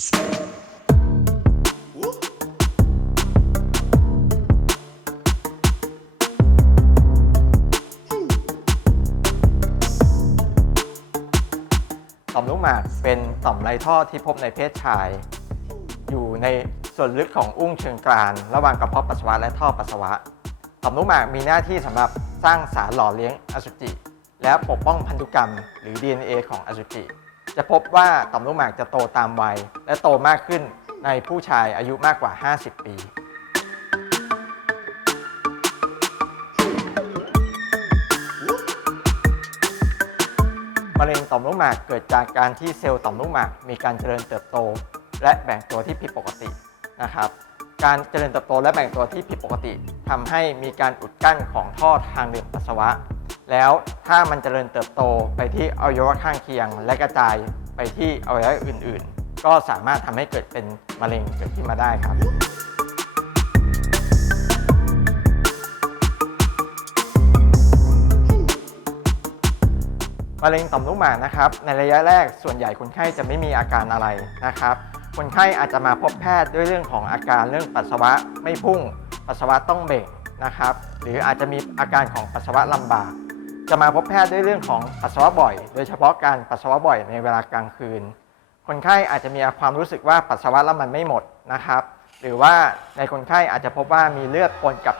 ต่อมลูกหมากเป็นต่อมไรท่อที่พบในเพศชาย อยู่ในส่วนลึกของอุ้งเชิงกราน ระหว่างกระเพาะปัสสาวะและท่อปัสสาวะ ต่อมลูกหมากมีหน้าที่สำหรับสร้างสารหล่อเลี้ยงอสุจิ และปกป้องพันธุกรรม หรือ DNA ของอสุจิ จะพบว่าต่อมลูกหมากจะโตตามวัย และโตมากขึ้นในผู้ชายอายุมากกว่า 50 ปีมะเร็งต่อมลูกหมากเกิดจากการที่เซลล์ต่อมลูกหมากมีการเจริญเติบโต และแบ่งตัวที่ผิดปกตินะครับ การเจริญเติบโตและแบ่งตัวที่ผิดปกติทำให้มีการอุดกั้นของท่อทางเดินปัสสาวะ แล้วถ้ามันเจริญเติบโตไปที่อวัยวะข้างเคียง และกระจายไปที่อวัยวะอื่น ๆ ก็สามารถทำให้เกิดเป็นมะเร็งเกิดขึ้นมาได้ครับมะเร็งต่อมลูกหมากนะครับในระยะแรกส่วนใหญ่คนไข้จะไม่มีอาการอะไรนะครับ คนไข้อาจจะมาพบแพทย์ด้วยเรื่องของอาการเรื่องปัสสาวะไม่พุ่ง ปัสสาวะต้องเบ่งนะครับ หรืออาจจะมีอาการของปัสสาวะลำบาก จะมาพบแพทย์ด้วยเรื่องของปัสสาวะบ่อย โดยเฉพาะการปัสสาวะบ่อยในเวลากลางคืน คนไข้อาจจะมีความรู้สึกว่าปัสสาวะแล้วมันไม่หมดนะครับ หรือว่าในคนไข้อาจจะพบว่ามีเลือดปนกับ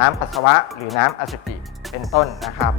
น้ำปัสสาวะ หรือน้ำอสุจิเป็นต้นนะครับ